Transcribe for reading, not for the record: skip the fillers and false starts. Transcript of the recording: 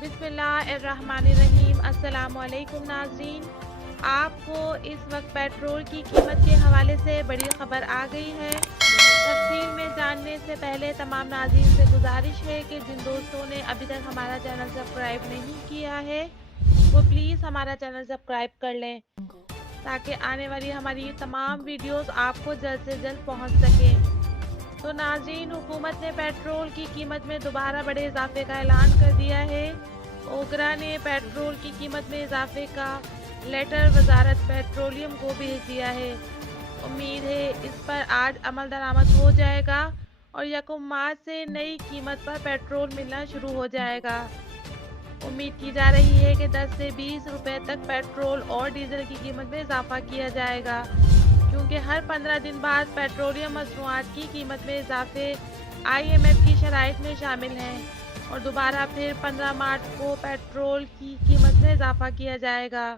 बिस्मिल्लाहिर्रहमानिर्रहीम। अस्सलामुअलैकुम नाज़रीन, आपको इस वक्त पेट्रोल की कीमत के हवाले से बड़ी ख़बर आ गई है। तफसील में जानने से पहले तमाम नाज़रीन से गुजारिश है कि जिन दोस्तों ने अभी तक हमारा चैनल सब्सक्राइब नहीं किया है वो प्लीज़ हमारा चैनल सब्सक्राइब कर लें ताकि आने वाली हमारी तमाम वीडियोस आपको जल्द से जल्द पहुंच सकें। तो नाज़रीन, हुकूमत ने पेट्रोल की कीमत में दोबारा बड़े इजाफे का ऐलान कर दिया है। ओगरा ने पेट्रोल की कीमत में इजाफे का लेटर वजारत पेट्रोलियम को भेज दिया है। उम्मीद है इस पर आज अमल दरामद हो जाएगा और 1 मार्च से नई कीमत पर पेट्रोल मिलना शुरू हो जाएगा। उम्मीद की जा रही है कि 10 से 20 रुपए तक पेट्रोल और डीजल की कीमत में इजाफा किया जाएगा, क्योंकि हर 15 दिन बाद पेट्रोलियम मसनूआत की कीमत में इजाफे IMF की शराइत में शामिल हैं और दोबारा फिर 15 मार्च को पेट्रोल की कीमत में इजाफा किया जाएगा।